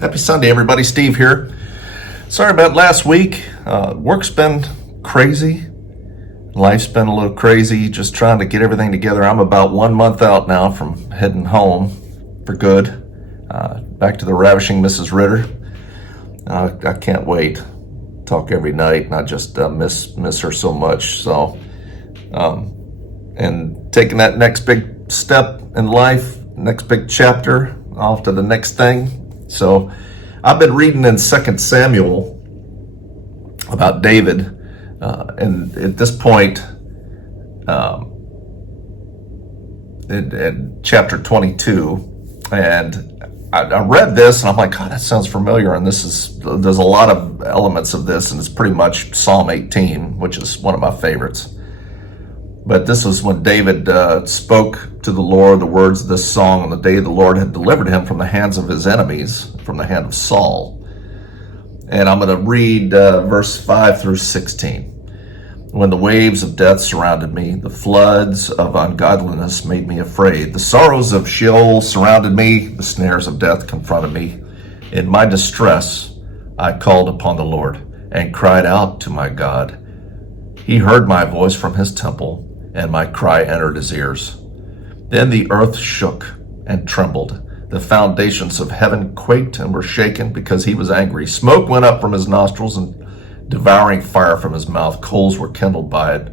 Happy Sunday, everybody. Steve here. Sorry about last week. Work's been crazy. Life's been a little crazy, just trying to get everything together. I'm about 1 month out now from heading home for good. Back to the ravishing Mrs. Ritter. I can't wait. Talk every night, and I just miss her so much. So, and taking that next big step in life, next big chapter, off to the next thing. So I've been reading in 2 Samuel about David, and at this point, in chapter 22, and I read this and I'm like, God, that sounds familiar. And there's a lot of elements of this, and it's pretty much Psalm 18, which is one of my favorites. But this was when David spoke to the Lord the words of this song on the day the Lord had delivered him from the hands of his enemies, from the hand of Saul. And I'm going to read verse 5 through 16. When the waves of death surrounded me, the floods of ungodliness made me afraid. The sorrows of Sheol surrounded me, the snares of death confronted me. In my distress, I called upon the Lord and cried out to my God. He heard my voice from his temple, and my cry entered his ears. Then the earth shook and trembled. The foundations of heaven quaked and were shaken because he was angry. Smoke went up from his nostrils and devouring fire from his mouth. Coals were kindled by it.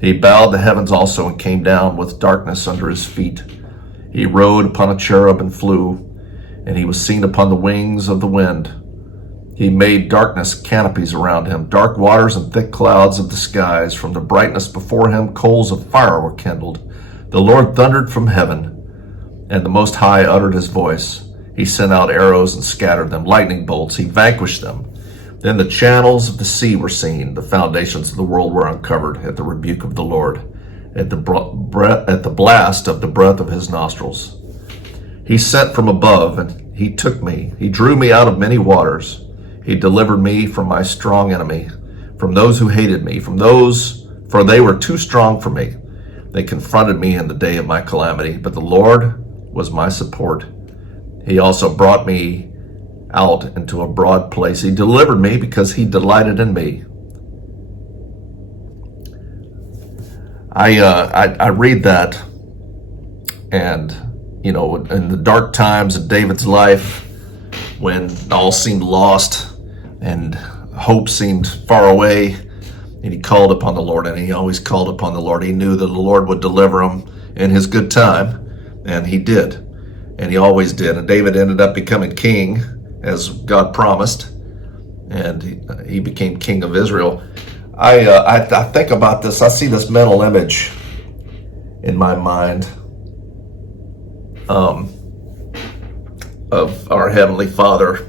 He bowed the heavens also and came down with darkness under his feet. He rode upon a cherub and flew, and he was seen upon the wings of the wind. He made darkness canopies around him, dark waters and thick clouds of the skies. From the brightness before him, coals of fire were kindled. The Lord thundered from heaven, and the Most High uttered his voice. He sent out arrows and scattered them, lightning bolts. He vanquished them. Then the channels of the sea were seen. The foundations of the world were uncovered at the rebuke of the Lord, at the blast of the breath of his nostrils. He sent from above, and he took me. He drew me out of many waters. He delivered me from my strong enemy, from those who hated me, for they were too strong for me. They confronted me in the day of my calamity, but the Lord was my support. He also brought me out into a broad place. He delivered me because he delighted in me. I read that, and in the dark times of David's life, when all seemed lost and hope seemed far away, and he called upon the Lord, and he always called upon the Lord. He knew that the Lord would deliver him in his good time, and he did, and he always did. And David ended up becoming king, as God promised, and he became king of Israel. I think about this. I see this mental image in my mind of our Heavenly Father.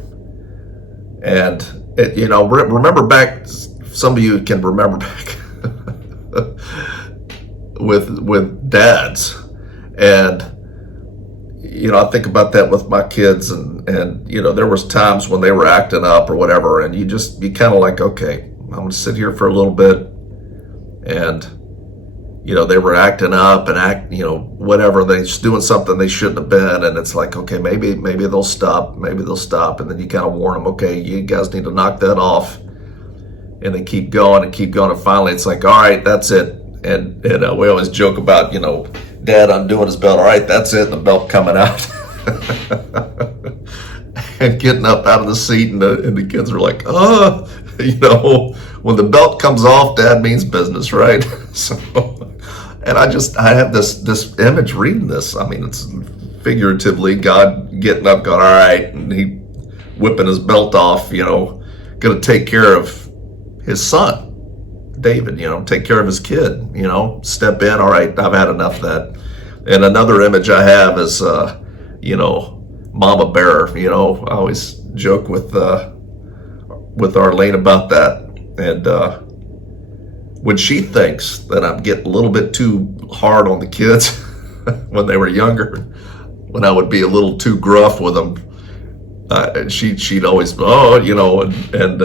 And remember back, some of you can remember back with dads, and I think about that with my kids, and there was times when they were acting up or whatever, and you kind of like, okay, I'm going to sit here for a little bit, and they were acting up and whatever, they're just doing something they shouldn't have been, and it's like, okay, maybe they'll stop, and then you kind of warn them, okay, you guys need to knock that off, and they keep going, and finally it's like, all right, that's it, and we always joke about, Dad undoing his belt, all right, that's it, and the belt coming out, and getting up out of the seat, and the kids are like, when the belt comes off, Dad means business, right? So, and I have this image reading this. I mean, it's figuratively God getting up, going, all right, and he whipping his belt off, going to take care of his son, David, take care of his kid, step in, all right, I've had enough of that. And another image I have is, Mama Bear, I always joke with Arlene about that. And when she thinks that I'm getting a little bit too hard on the kids when they were younger, when I would be a little too gruff with them, she'd always, and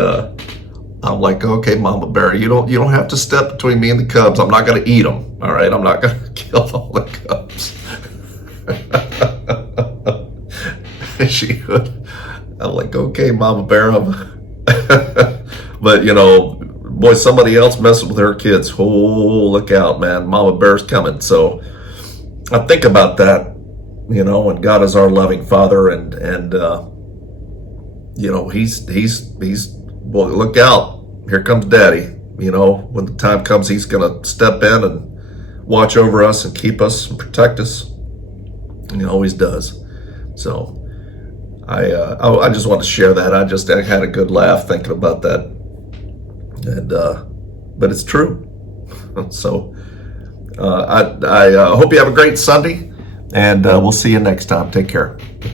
I'm like, okay, Mama Bear, you don't have to step between me and the cubs. I'm not going to eat them. All right, I'm not going to kill all the cubs. She would. I'm like, okay, Mama Bear. But, boy, somebody else messing with her kids. Oh, look out, man. Mama Bear's coming. So I think about that, and God is our loving Father, and he's boy, look out. Here comes Daddy. When the time comes, he's going to step in and watch over us and keep us and protect us. And he always does. So I just want to share that. I had a good laugh thinking about that, and but it's true. So I hope you have a great Sunday, and we'll see you next time. Take care.